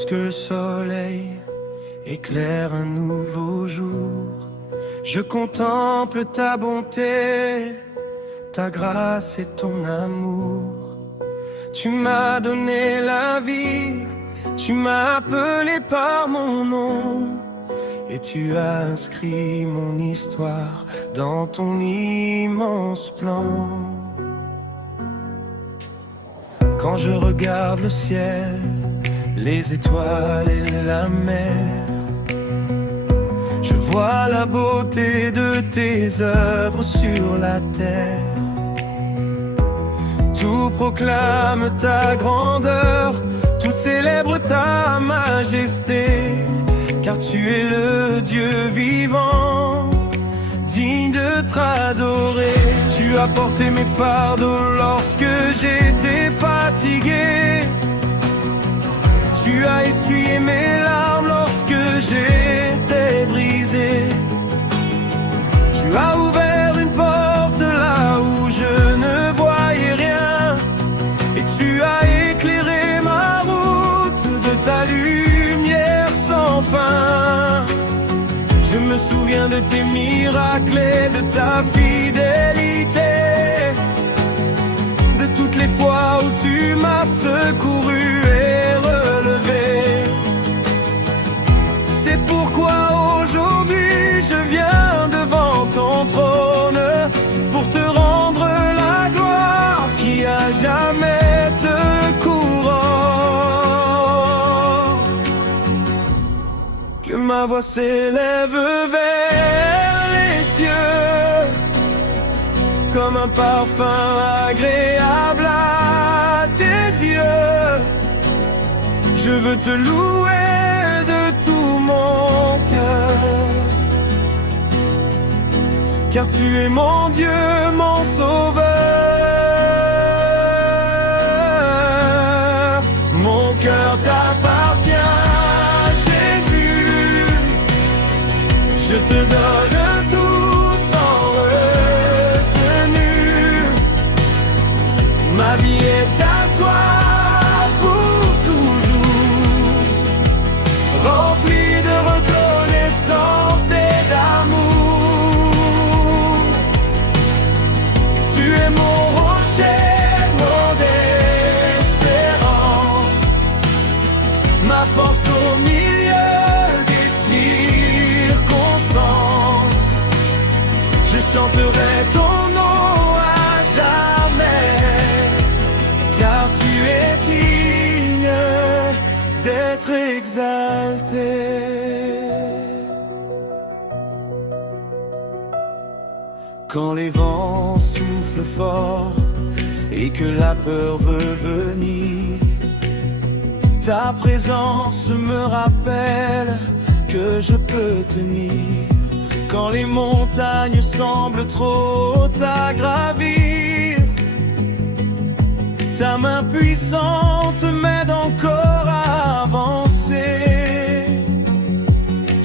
Lorsque le soleil éclaire un nouveau jour, je contemple ta bonté, ta grâce et ton amour. Tu m'as donné la vie, tu m'as appelé par mon nom, et tu as inscrit mon histoire dans ton immense plan. Quand je regarde le ciel, les étoiles et la mer, je vois la beauté de tes œuvres sur la terre. Tout proclame ta grandeur, tout célèbre ta majesté, car tu es le Dieu vivant, digne de t'adorer. Tu as porté mes fardeaux lorsque j'étais fatigué. Tu as essuyé mes larmes lorsque j'étais brisé. Tu as ouvert une porte là où je ne voyais rien, et tu as éclairé ma route de ta lumière sans fin. Je me souviens de tes miracles et de ta fidélité, de toutes les fois où tu m'as secouru et relevé. C'est pourquoi aujourd'hui je viens devant ton trône pour te rendre la gloire qui à jamais te couronne. Que ma voix s'élève vers les cieux comme un parfum agréable à tes yeux. Je veux te louer de tout mon cœur, car tu es mon Dieu, mon sauveur. Mon cœur t'appartient, Jésus. Je te donne tout sans retenue. Ma vie est à toi pour toujours, remplie de reconnaissance et d'amour. Tu es mon rocher, mon espérance, ma force au milieu des circonstances. Je chanterai ton nom à jamais, car tu es digne d'être exalté. Quand les vents soufflent fort et que la peur veut venir, ta présence me rappelle que je peux tenir. Quand les montagnes semblent trop hautes à gravir, ta main puissante m'aide encore à avancer.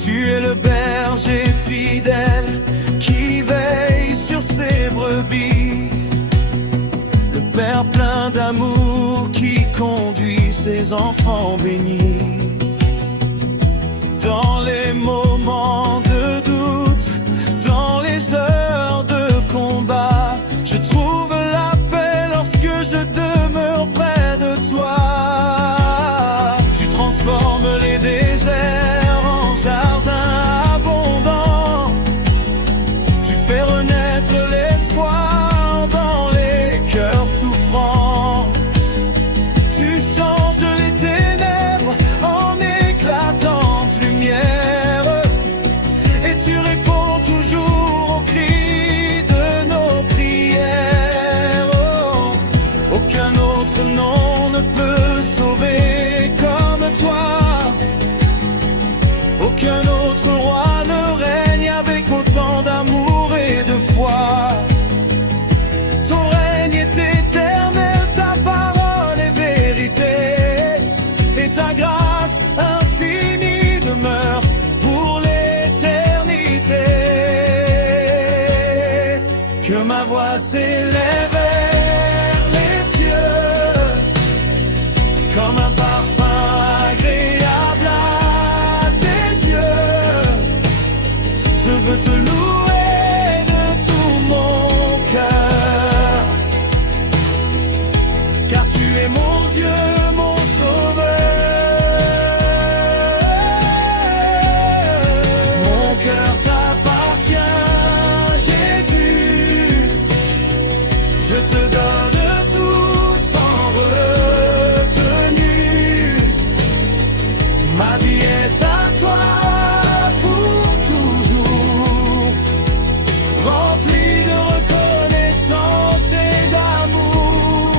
Tu es le berger fidèle qui veille sur ses brebis, le Père plein d'amour qui conduit ses enfants bénis. Dans les moments de doute, dans les heures de combat, je trouve la paix lorsque je demeure près de toi. Tu transformes les déserts en jardins abondants. Tu fais renaître l'espoir dans les cœurs souffrants. Tu changes les ténèbres en éclatante lumière, et tu réponds toujours aux cris de nos prières. Oh, aucun autre nom ne peut sauver comme toi. Aucun autre roi ne règne avec autant d'amour et de foi. Ton règne est éternel, ta parole est vérité, et ta grâce infinie demeure pour l'éternité. Que ma voix s'élève vers les cieux comme un parfum agréable Ma vie est à toi pour toujours, remplie de reconnaissance et d'amour.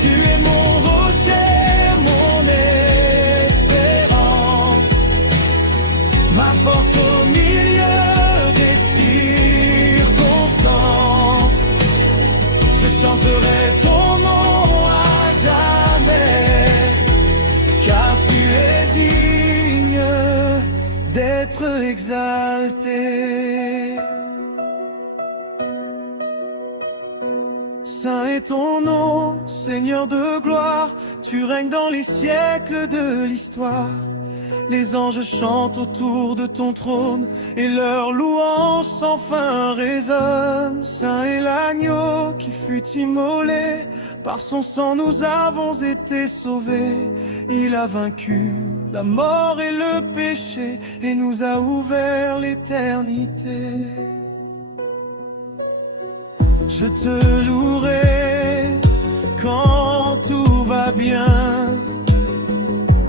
Tu es mon rocher, mon espérance, ma force au milieu des circonstances. Je chanterai ton nom à jamais, car tu es digne d'être exalté. Saint est ton nom, Seigneur de gloire, tu règnes dans les siècles de l'histoire. Les anges chantent autour de ton trône et leur louange sans fin résonne. Saint est l'agneau qui fut immolé, par son sang nous avons été sauvés. Il a vaincu la mort et le péché et nous a ouvert l'éternité. Je te louerai quand tout va bien,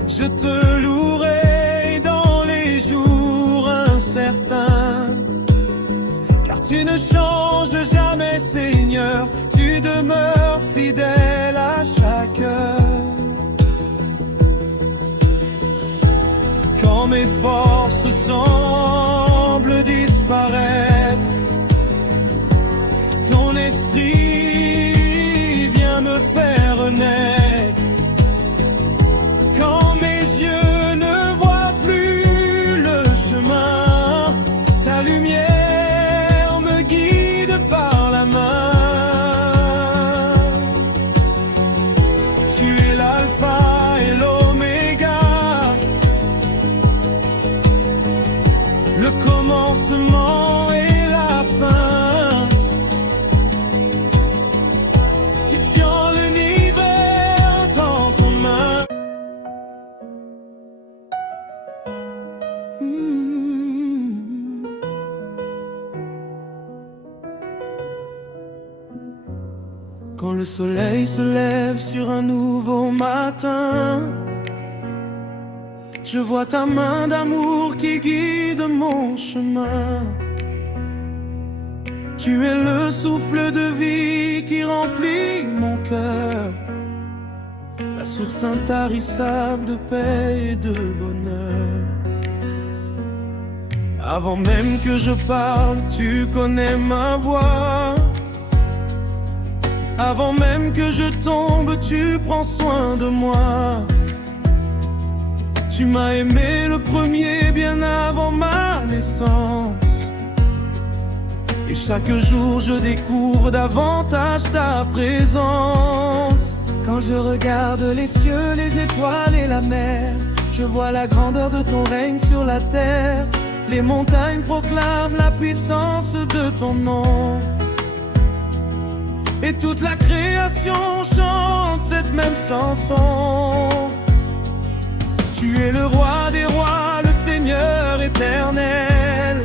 je te louerai dans les jours incertains, car tu ne changes jamais, Seigneur, tu demeures fidèle à chaque heure. Quand mes forces semblent disparaître, ton esprit vient me faire renaître. Quand mes yeux ne voient plus le chemin, ta lumière me guide par la main. Tu es l'alpha et l'oméga, le commencement et la fin. Tu tiens l'univers dans ton main. Quand le soleil se lève sur un nouveau matin, je vois ta main d'amour qui guide mon chemin. Tu es le souffle de vie qui remplit mon cœur, la source intarissable de paix et de bonheur. Avant même que je parle, tu connais ma voix. Avant même que je tombe, tu prends soin de moi. Tu m'as aimé le premier bien avant ma naissance, et chaque jour je découvre davantage ta présence. Quand je regarde les cieux, les étoiles et la mer, je vois la grandeur de ton règne sur la terre. Les montagnes proclament la puissance de ton nom, et toute la création chante cette même chanson. Tu es le roi des rois, le Seigneur éternel,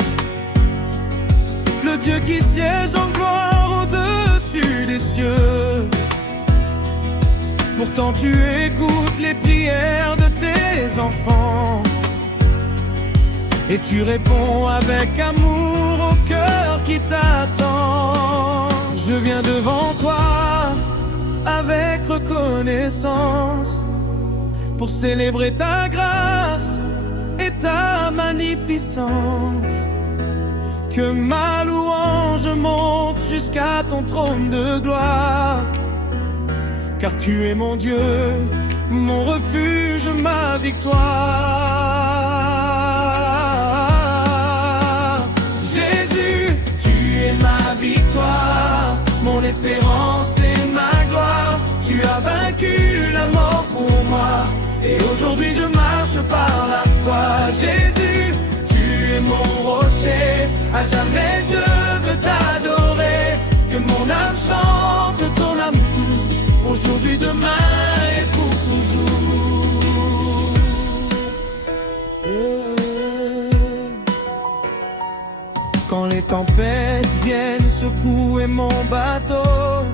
le Dieu qui siège en gloire au-dessus des cieux. Pourtant tu écoutes les prières de tes enfants, et tu réponds avec amour au cœur qui t'attend. Je viens devant toi avec reconnaissance, pour célébrer ta grâce et ta magnificence. Que ma louange monte jusqu'à ton trône de gloire, car tu es mon Dieu, mon refuge, ma victoire. Jésus, tu es ma victoire, mon espérance et ma gloire. Tu as vaincu la mort pour moi, et aujourd'hui je marche par la foi. Jésus, tu es mon rocher, à jamais je veux t'adorer. Que mon âme chante ton amour, aujourd'hui, demain et pour toujours. Quand les tempêtes viennent secouer mon bateau,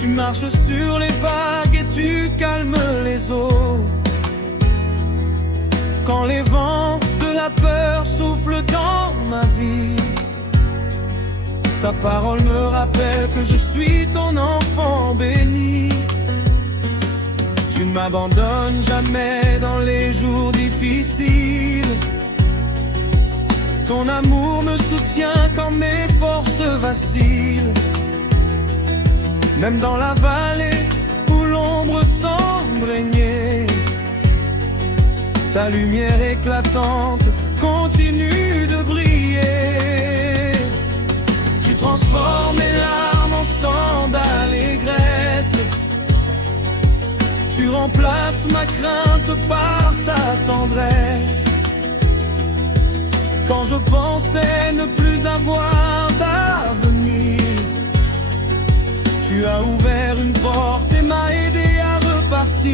Tu marches sur les vagues et tu calmes les eaux. Quand les vents de la peur soufflent dans ma vie, ta parole me rappelle que je suis ton enfant béni. Tu ne m'abandonnes jamais dans les jours difficiles. Ton amour me soutient quand mes forces vacillent. Même dans la vallée où l'ombre semble régner, ta lumière éclatante continue de briller. Tu transformes mes larmes en chants d'allégresse. Tu remplaces ma crainte par ta tendresse. Quand je pensais ne plus avoir d'avenir, tu as ouvert une porte et m'as aidé à repartir.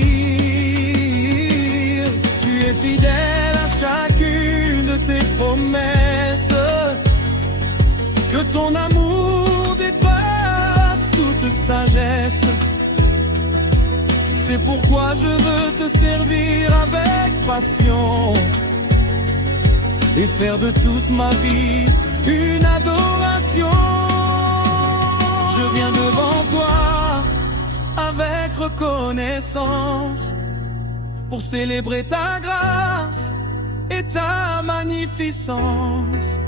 Tu es fidèle à chacune de tes promesses. Que ton amour dépasse toute sagesse. C'est pourquoi je veux te servir avec passion et faire de toute ma vie une adoration. Je viens devant toi avec reconnaissance pour célébrer ta grâce et ta magnificence.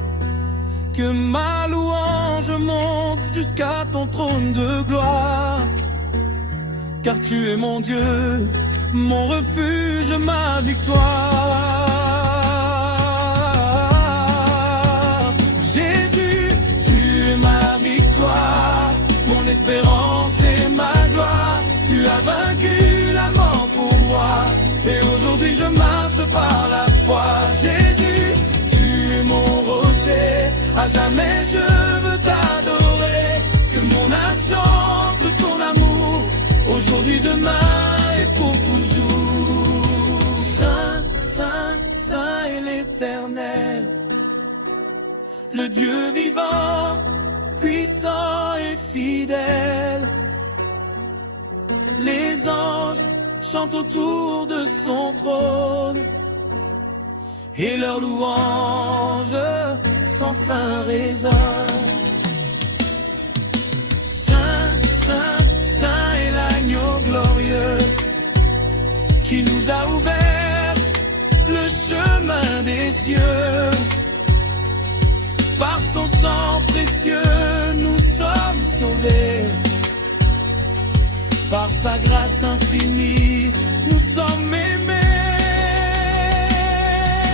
Que ma louange monte jusqu'à ton trône de gloire. Car tu es mon Dieu, mon refuge, ma victoire. Jésus, tu es ma victoire, mon espérance et ma gloire. Tu as vaincu la mort pour moi, et aujourd'hui je marche par la foi. Jésus, tu es mon rocher, à jamais je veux t'adorer. Que mon âme chante ton amour, aujourd'hui, demain et pour toujours. Saint, Saint, Saint est l'Éternel, le Dieu vivant, puissant et fidèle. Les anges chantent autour de son trône, et leur louange sans fin résonne. Saint, Saint, Saint est l'agneau glorieux qui nous a ouvert le chemin des cieux. Par son sang précieux, nous sommes sauvés. Par sa grâce infinie, nous sommes aimés.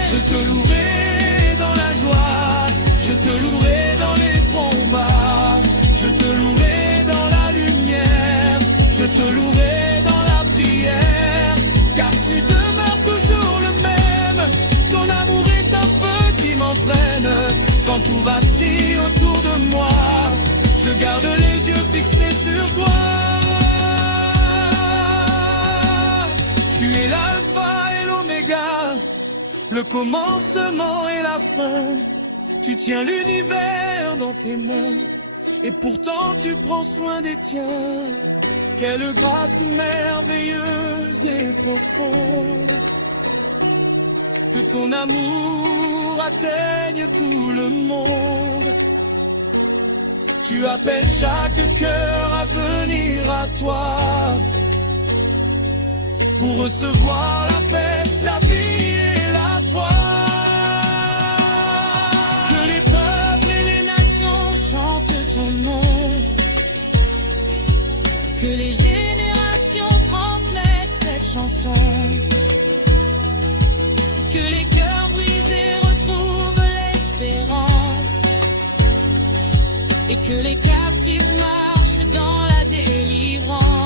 Je te louerai dans la joie, je te louerai dans les combats, je te louerai dans la lumière, je te louerai dans la prière. Car tu demeures toujours le même, ton amour est un feu qui m'entraîne. Quand tout vacille autour de moi, je garde les yeux fixés sur toi. Tu es l'alpha et l'oméga, le commencement et la fin. Tu tiens l'univers dans tes mains, et pourtant tu prends soin des tiens. Quelle grâce merveilleuse et profonde, que ton amour atteigne tout le monde. Tu appelles chaque cœur à venir à toi, pour recevoir la paix, la vie et la foi. Que les peuples et les nations chantent ton nom, que les générations transmettent cette chanson. Que les cœurs brisés retrouvent l'espérance, et que les captifs marchent dans la délivrance.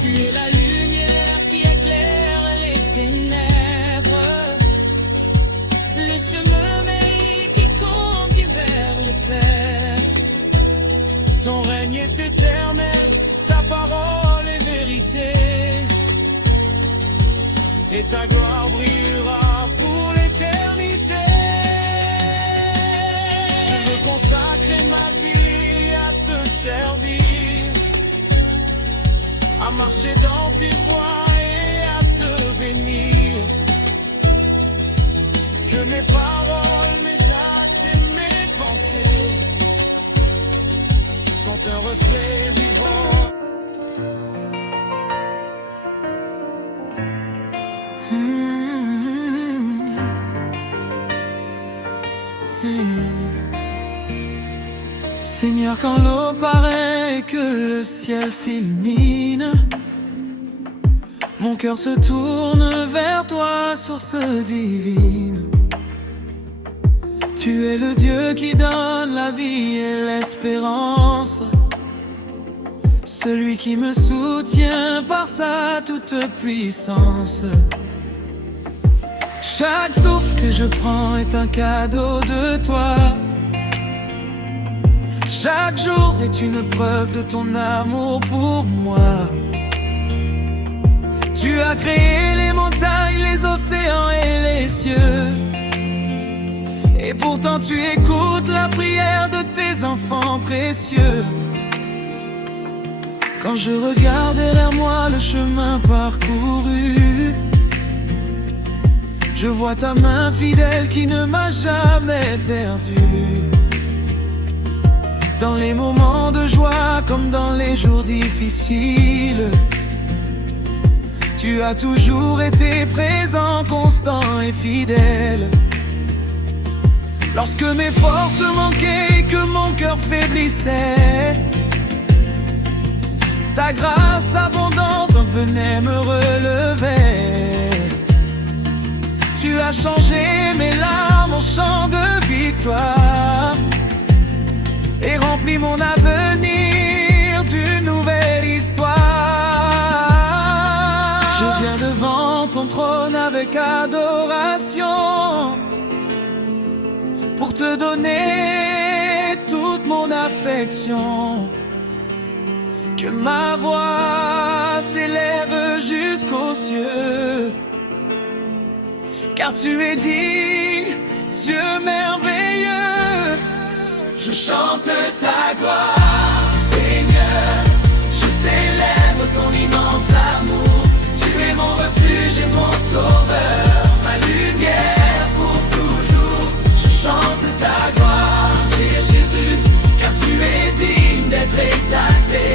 Tu es la lumière qui éclaire les ténèbres, le chemin qui conduit vers le Père. Ton règne est éternel, ta parole est vérité, et ta gloire brillera pour l'éternité. Je veux consacrer ma vie à te servir, à marcher dans tes voies et à te bénir. Que mes paroles, mes actes et mes pensées sont un reflet vivant. Seigneur, quand l'eau paraît et que le ciel s'illumine, mon cœur se tourne vers toi, source divine. Tu es le Dieu qui donne la vie et l'espérance, celui qui me soutient par sa toute puissance. Chaque souffle que je prends est un cadeau de toi. Chaque jour est une preuve de ton amour pour moi. Tu as créé les montagnes, les océans et les cieux. Et pourtant tu écoutes la prière de tes enfants précieux. Quand je regarde derrière moi le chemin parcouru, je vois ta main fidèle qui ne m'a jamais perdu. Dans les moments de joie comme dans les jours difficiles, tu as toujours été présent, constant et fidèle. Lorsque mes forces manquaient et que mon cœur faiblissait, ta grâce abondante venait me relever. Tu as changé mes larmes en chant de victoire et rempli mon avenir d'une nouvelle histoire. Je viens devant ton trône avec adoration pour te donner toute mon affection. Que ma voix s'élève jusqu'aux cieux, car tu es digne, Dieu merveilleux. Je chante ta gloire, Seigneur. Je célèbre ton immense amour. Tu es mon refuge et mon sauveur, ma lumière pour toujours. Je chante ta gloire, Jésus, car tu es digne d'être exalté.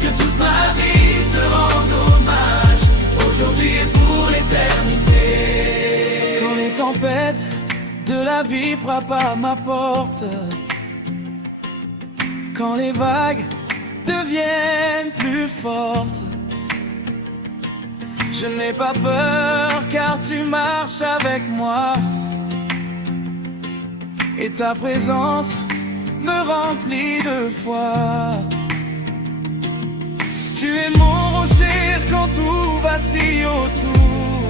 Que toute ma vie te rende hommage, aujourd'hui et pour l'éternité. Quand les tempêtes de la vie frappent à ma porte, quand les vagues deviennent plus fortes, je n'ai pas peur car tu marches avec moi. Et ta présence me remplit de foi. Tu es mon rocher quand tout vacille autour,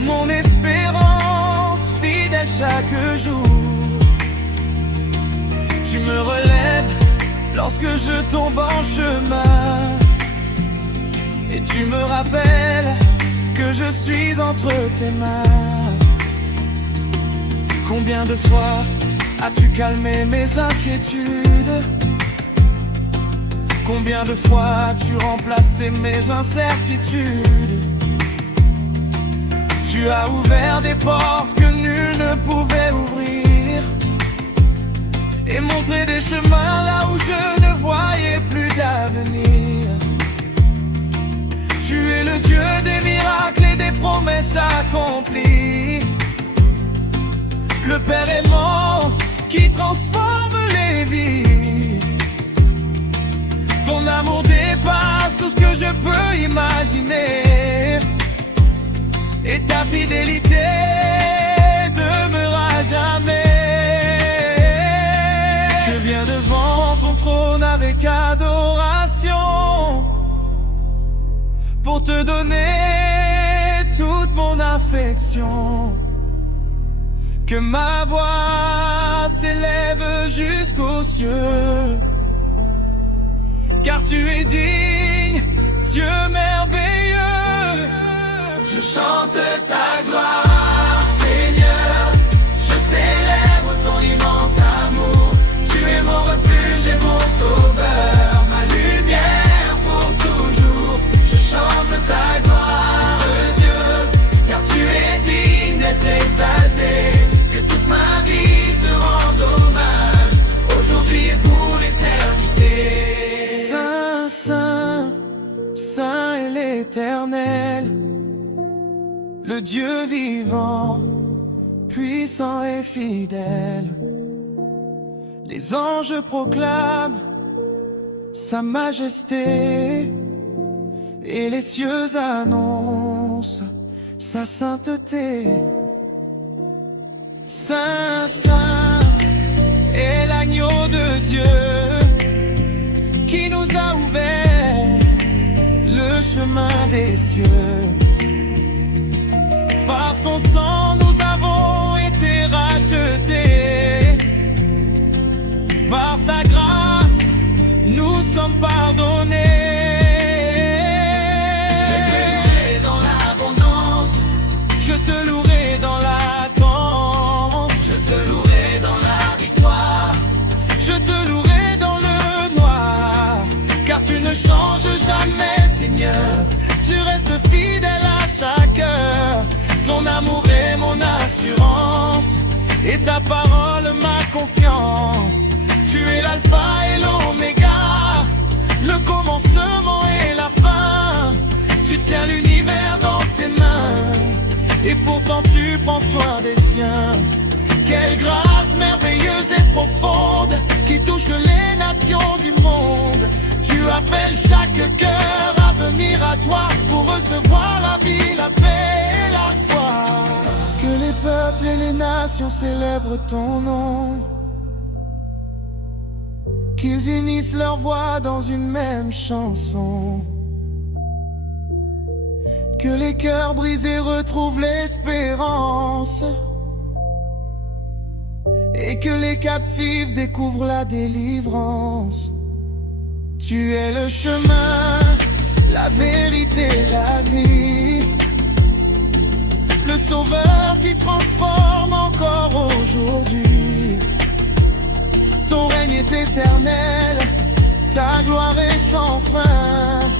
mon espérance fidèle chaque jour. Tu me relèves lorsque je tombe en chemin, et tu me rappelles que je suis entre tes mains. Combien de fois as-tu calmé mes inquiétudes? Combien de fois as-tu remplacé mes incertitudes? Tu as ouvert des portes que nul ne pouvait ouvrir, et montré des chemins là où je ne voyais plus d'avenir. Tu es le Dieu des miracles et des promesses accomplies, le Père aimant qui transforme les vies. Ton amour dépasse tout ce que je peux imaginer, et ta fidélité demeurera jamais. Je viens devant ton trône avec adoration pour te donner toute mon affection. Que ma voix s'élève jusqu'aux cieux, car tu es digne, Dieu merveilleux. Je chante ta gloire, Seigneur. Je célèbre ton immense amour. Tu es mon refuge et mon sauveur, ma lumière pour Saint est l'Éternel, le Dieu vivant, puissant et fidèle. Les anges proclament sa majesté et les cieux annoncent sa sainteté. Saint, Saint est l'agneau de Dieu qui nous a ouvert le chemin des cieux. Par son sang nous avons été rachetés. Par sa grâce nous sommes pardonnés. Je te louerai dans l'abondance, je te louerai dans l'attente, je te louerai dans la victoire, je te louerai dans le noir. Car tu ne changes jamais, Seigneur, tu restes fidèle à chaque heure. Ton amour est mon assurance et ta parole ma confiance. Tu es l'alpha et l'oméga, le commencement et la fin. Tu tiens l'univers dans tes mains et pourtant tu prends soin des siens. Quelle grâce merveilleuse et profonde qui touche les nations du monde. Tu appelles chaque cœur à venir à toi pour recevoir la vie, la paix et la foi. Que les peuples et les nations célèbrent ton nom, qu'ils unissent leurs voix dans une même chanson. Que les cœurs brisés retrouvent l'espérance et que les captifs découvrent la délivrance. Tu es le chemin, la vérité, la vie, le sauveur qui transforme encore aujourd'hui. Ton règne est éternel, ta gloire est sans fin,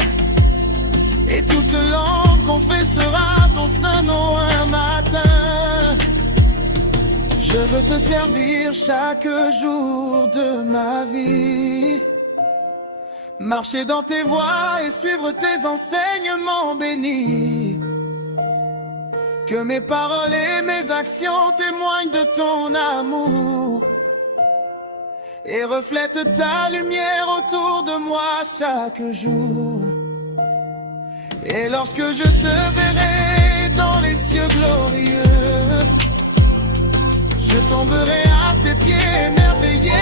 et toute langue confessera ton saint nom un matin. Je veux te servir chaque jour de ma vie, marcher dans tes voies et suivre tes enseignements bénis. Que mes paroles et mes actions témoignent de ton amour et reflète ta lumière autour de moi chaque jour. Et lorsque je te verrai dans les cieux glorieux, je tomberai à tes pieds émerveillé.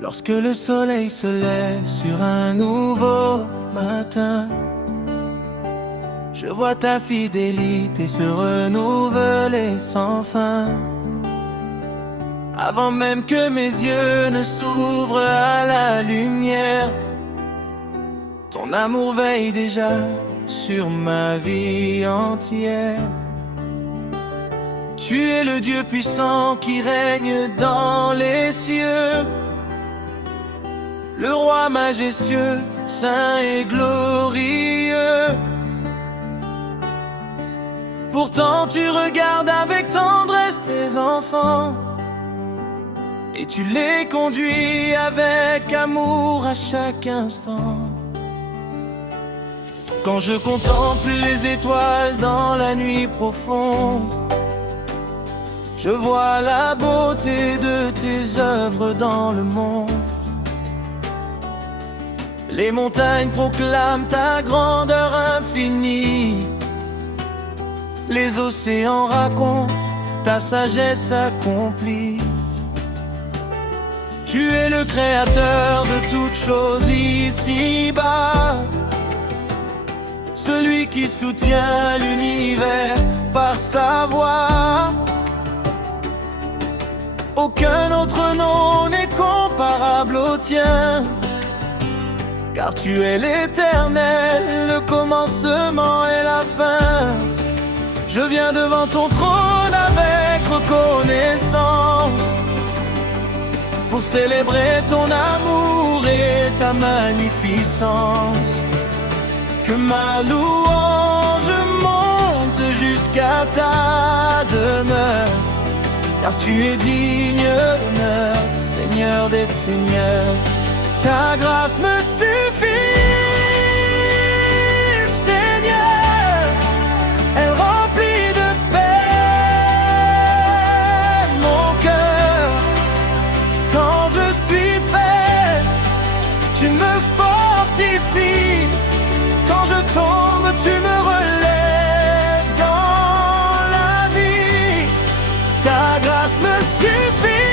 Lorsque le soleil se lève sur un nouveau matin, je vois ta fidélité se renouveler sans fin. Avant même que mes yeux ne s'ouvrent à la lumière, ton amour veille déjà sur ma vie entière. Tu es le Dieu puissant qui règne dans les cieux, le roi majestueux, saint et glorieux. Pourtant tu regardes avec tendresse tes enfants et tu les conduis avec amour à chaque instant. Quand je contemple les étoiles dans la nuit profonde, je vois la beauté de tes œuvres dans le monde. Les montagnes proclament ta grandeur infinie, les océans racontent ta sagesse accomplie. Tu es le créateur de toutes choses ici-bas, celui qui soutient l'univers par sa voix. Aucun autre nom n'est comparable au tien, car tu es l'Éternel, le commencement et la fin. Je viens devant ton trône avec reconnaissance, pour célébrer ton amour et ta magnificence. Que ma louange monte jusqu'à jusqu'à ta demeure, car tu es digne d'honneur, Seigneur des seigneurs. Ta grâce me suffit, Seigneur, elle remplit de paix mon cœur. Quand je suis faible, tu me fortifies. Quand je tombe, tu me relèves dans la vie. Ta grâce me suffit.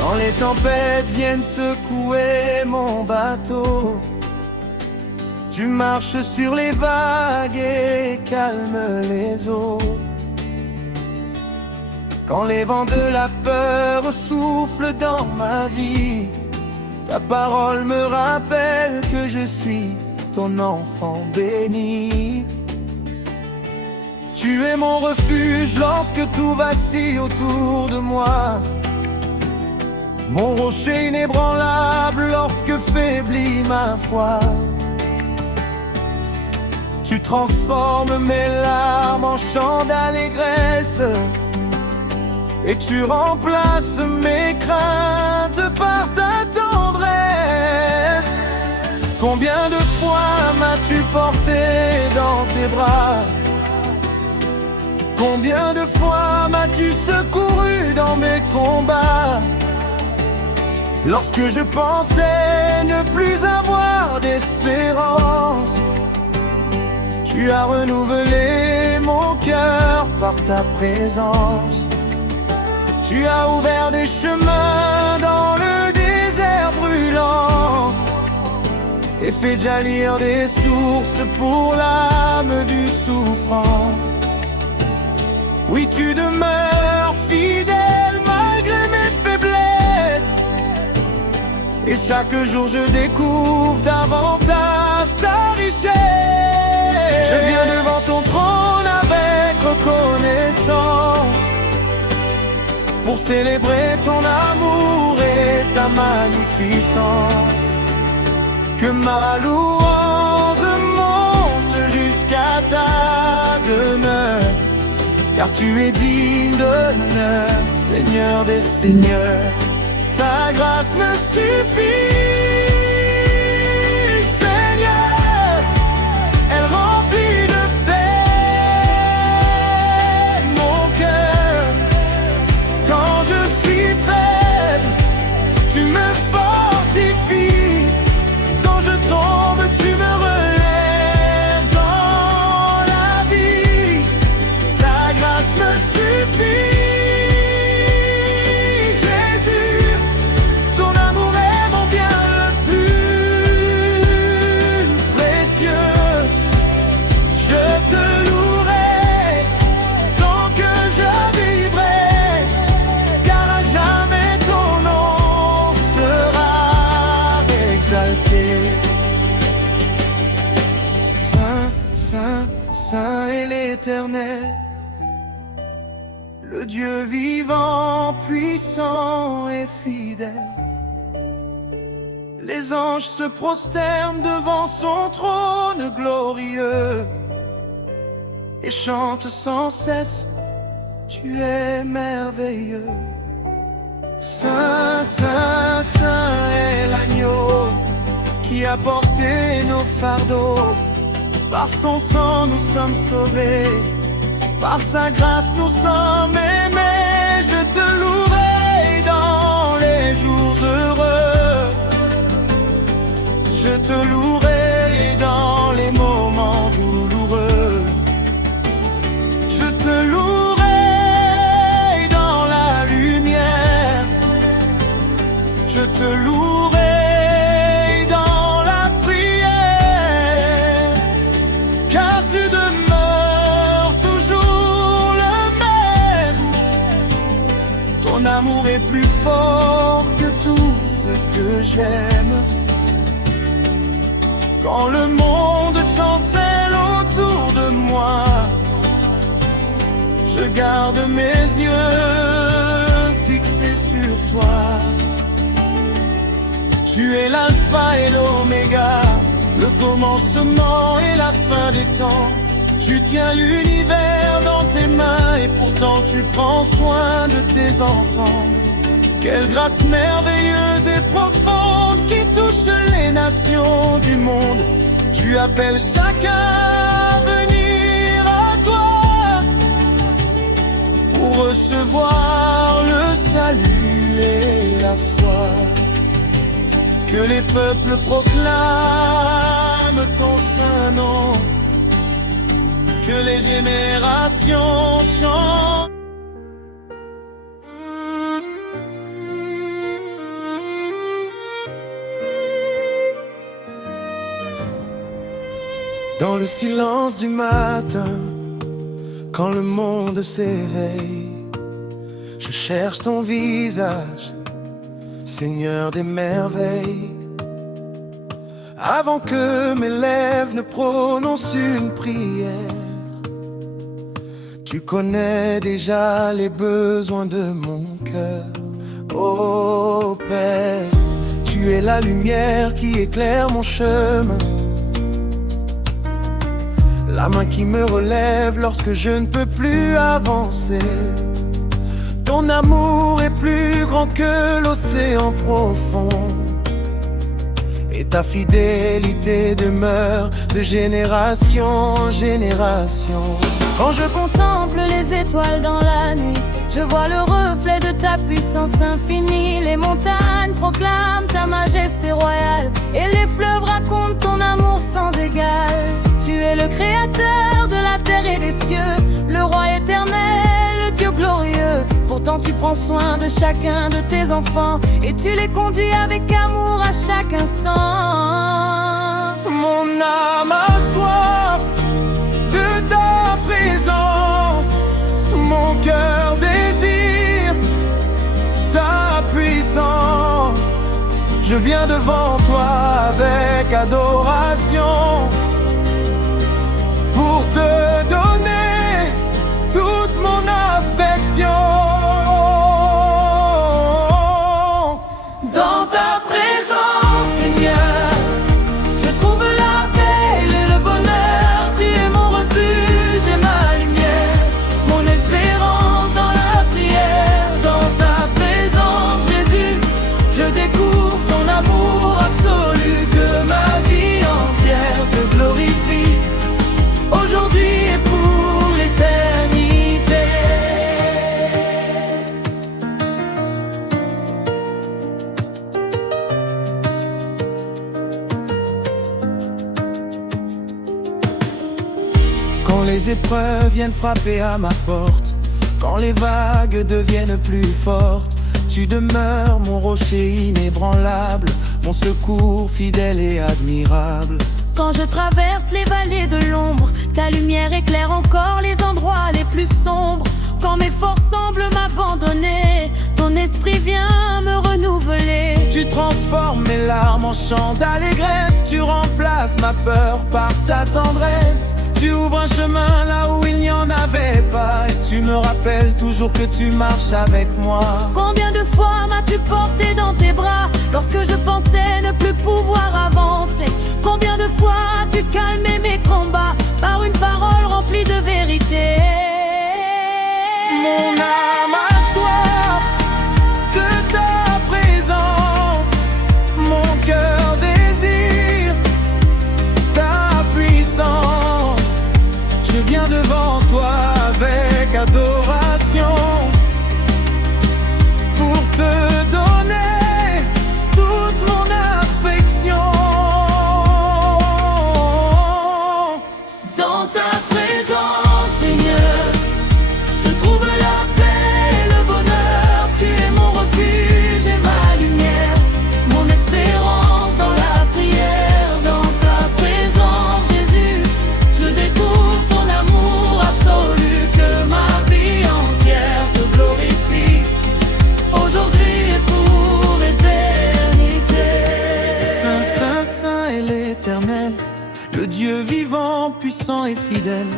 Quand les tempêtes viennent secouer mon bateau, tu marches sur les vagues et calmes les eaux. Quand les vents de la peur soufflent dans ma vie, ta parole me rappelle que je suis ton enfant béni. Tu es mon refuge lorsque tout vacille autour de moi, mon rocher inébranlable lorsque faiblit ma foi. Tu transformes mes larmes en chants d'allégresse, et tu remplaces mes craintes par ta tendresse. Combien de fois m'as-tu porté dans tes bras? Combien de fois m'as-tu secouru dans mes combats? Lorsque je pensais ne plus avoir d'espérance, tu as renouvelé mon cœur par ta présence. Tu as ouvert des chemins dans le désert brûlant et fait jaillir des sources pour l'âme du souffrant. Oui, tu demeures fidèle malgré mes faiblesses, et chaque jour je découvre davantage ta richesse. Je viens devant ton trône avec reconnaissance, pour célébrer ton amour et ta magnificence. Que ma louange monte jusqu'à ta demeure, car tu es digne d'honneur, Seigneur des seigneurs. Ta grâce me suffit, Seigneur, elle remplit de paix mon cœur. Quand je suis faible, tu me fortifies. Quand je tombe, tu me relèves dans la vie. Ta grâce me suffit. Saint, Saint, Saint est l'Éternel, le Dieu vivant, puissant et fidèle. Les anges se prosternent devant son trône glorieux et chantent sans cesse, tu es merveilleux. Saint, Saint, Saint est l'agneau qui a porté nos fardeaux. Par son sang nous sommes sauvés, par sa grâce nous sommes aimés. Je te louerai dans les jours heureux, je te louerai dans les moments douloureux. Je te louerai dans la lumière, je te louerai dans la prière, car tu demeures toujours le même. Ton amour est plus fort que tout ce j'aime. Quand le monde chancelle autour de moi, je garde mes yeux fixés sur toi. Tu es l'alpha et l'oméga, le commencement et la fin des temps. Tu tiens l'univers dans tes mains et pourtant tu prends soin de tes enfants. Quelle grâce merveilleuse et profonde qui touche les nations du monde. Tu appelles chacun à venir à toi pour recevoir le salut et la foi. Que les peuples proclament ton saint nom, que les générations chantent. Dans le silence du matin, quand le monde s'éveille, je cherche ton visage, Seigneur des merveilles. Avant que mes lèvres ne prononcent une prière, tu connais déjà les besoins de mon cœur. Oh Père, tu es la lumière qui éclaire mon chemin, la main qui me relève lorsque je ne peux plus avancer. Ton amour est plus grand que l'océan profond, et ta fidélité demeure de génération en génération. Quand je contemple les étoiles dans la nuit, je vois le reflet de ta puissance infinie. Les montagnes proclament ta majesté royale, et les fleuves racontent ton amour sans égal. Tu es le créateur de la terre et des cieux, le roi éternel, le Dieu glorieux. Pourtant tu prends soin de chacun de tes enfants, et tu les conduis avec amour à chaque instant. Mon âme a soif de ta présence, mon cœur désire ta puissance. Je viens devant toi avec adoration, pour te donner toute mon affection. Dans ta présence, Seigneur, je trouve la paix et le bonheur. Tu es mon refuge et ma lumière, mon espérance dans la prière. Dans ta présence, Jésus, je découvre ton amour absolu. Que ma vie entière te glorifie, aujourd'hui et pour l'éternité. Quand les épreuves viennent frapper à ma porte, quand les vagues deviennent plus fortes, tu demeures mon rocher inébranlable, mon secours fidèle et admirable. Quand je traverse les vallées de l'ombre, ta lumière éclaire encore les endroits les plus sombres. Quand mes forces semblent m'abandonner, ton esprit vient me renouveler. Tu transformes mes larmes en chants d'allégresse, tu remplaces ma peur par ta tendresse. Tu ouvres un chemin là où il n'y en avait pas, et tu me rappelles toujours que tu marches avec moi. Combien de fois m'as-tu porté dans tes bras lorsque je pensais ne plus pouvoir avancer? Combien de fois as-tu calmé mes combats par une parole remplie de vérité? Mon âme a soif de ta présence, mon cœur désire ta puissance. Je viens devant toi avec adoration, pour te donner toute mon affection. est l'Éternel, le Dieu vivant, puissant et fidèle.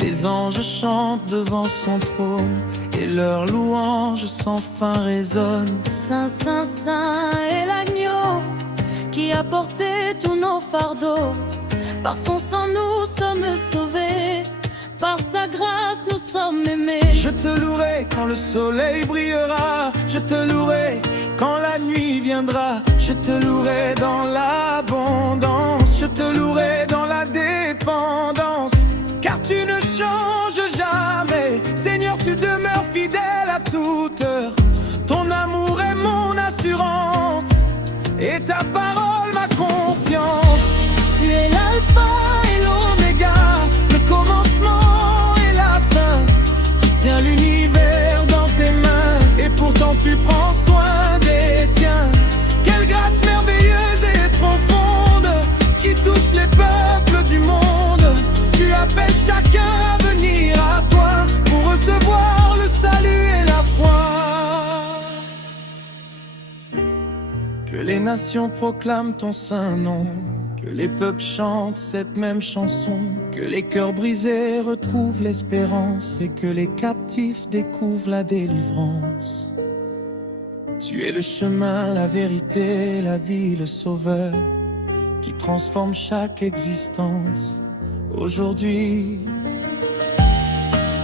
Les anges chantent devant son trône et leur louange sans fin résonne. Saint, Saint, Saint est l'agneau qui a porté tous nos fardeaux. Par son sang nous sommes sauvés, par sa grâce nous sommes aimés. Je te louerai quand le soleil brillera, je te louerai quand la nuit viendra. Je te louerai dans l'abondance, je te louerai dans la dépendance. Car tu ne changes jamais, Seigneur, tu demeures fidèle à toute heure. Ton amour est mon assurance et ta parole ma confiance. Tu es l'alpha Et l'oméga, le commencement et la fin. Tu tiens l'univers dans tes mains et pourtant tu prends soin des tiens. Quelle grâce merveilleuse et profonde qui touche les peuples du monde. Tu appelles chacun à venir à toi pour recevoir le salut et la foi. Que les nations proclament ton saint nom, que les peuples chantent cette même chanson, que les cœurs brisés retrouvent l'espérance et que les captifs découvrent la délivrance. Tu es le chemin, la vérité, la vie, le sauveur qui transforme chaque existence. Aujourd'hui,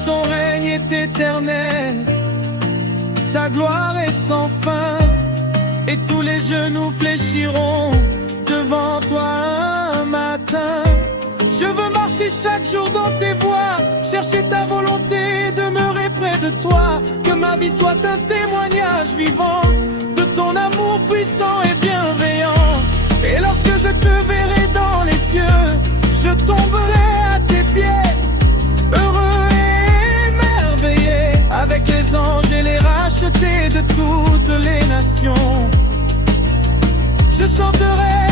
ton règne est éternel, ta gloire est sans fin, et tous les genoux fléchiront devant toi un matin. Je veux marcher chaque jour dans tes voies, chercher ta volonté, demeurer près de toi. Que ma vie soit un témoignage vivant de ton amour puissant et bienveillant. Et lorsque je te verrai dans les cieux, je tomberai à tes pieds, heureux et émerveillé, avec les anges et les rachetés de toutes les nations. Je chanterai